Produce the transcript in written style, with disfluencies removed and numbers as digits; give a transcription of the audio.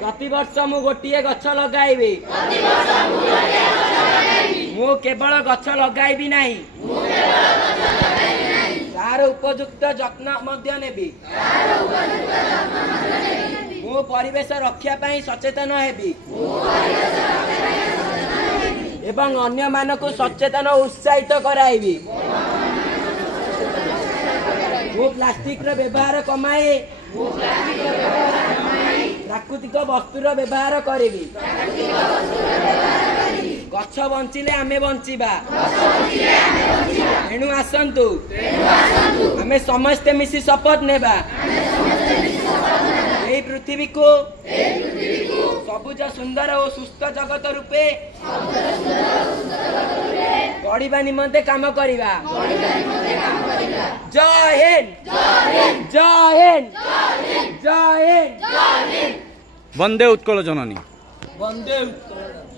प्रतिवर्ष मु गोटे गछ लगाइबी मु केवल गछ लगाइबी नहीं तार उपयुक्त जत्न मध्य नेबी मु परिवेश रक्षा पाई सचेतन हेबी एवं अन्य मानक सचेतन उत्साहित कराइबी मु प्लास्टिक रो व्यवहार कमाए प्राकृतिक वस्तुर व्यवहार करेबी गछ बंचिले आमे बंचिबा एणु आसंतु आमे समस्ते मिसी शपथ नेबा एही पृथ्वी को सबुज सुंदर और सुस्थ जगत रूपे गढ़िबा निमंते काम करिबा। जय हिंद जय हिंद जय हिंद। वंदे उत्कल जननी। वंदे उत्कल।